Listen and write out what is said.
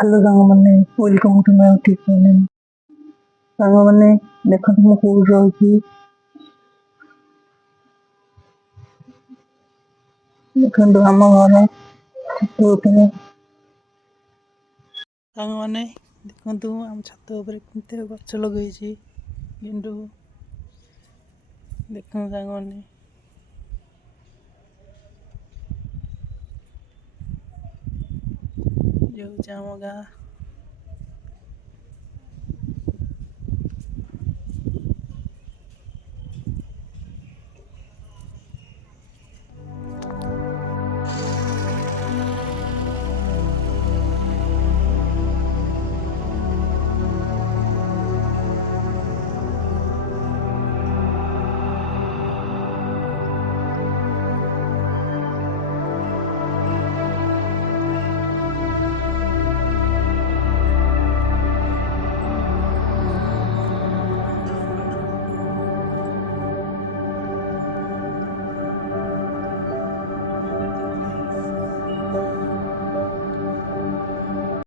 हेलो ସାଙ୍ଗମାନେ welcome to my YouTube channel. ସାଙ୍ଗମାନେ ଦେଖନ୍ତୁ ମୁଁ କୋଉଠି ରହୁଛି। ଦେଖନ୍ତୁ ଆମ ଘର ଛାତ ଉପରେ। ସାଙ୍ଗମାନେ ଦେଖନ୍ତୁ ଆମ ଛାତ ଉପରେ କେତେ ଗଛ ଲଗେଇଛି। ଗେଣ୍ଡୁ ଦେଖନ୍ତୁ ସାଙ୍ଗମାନେ ଇଏ ହେଉଛି ଆମ ଗାଁ।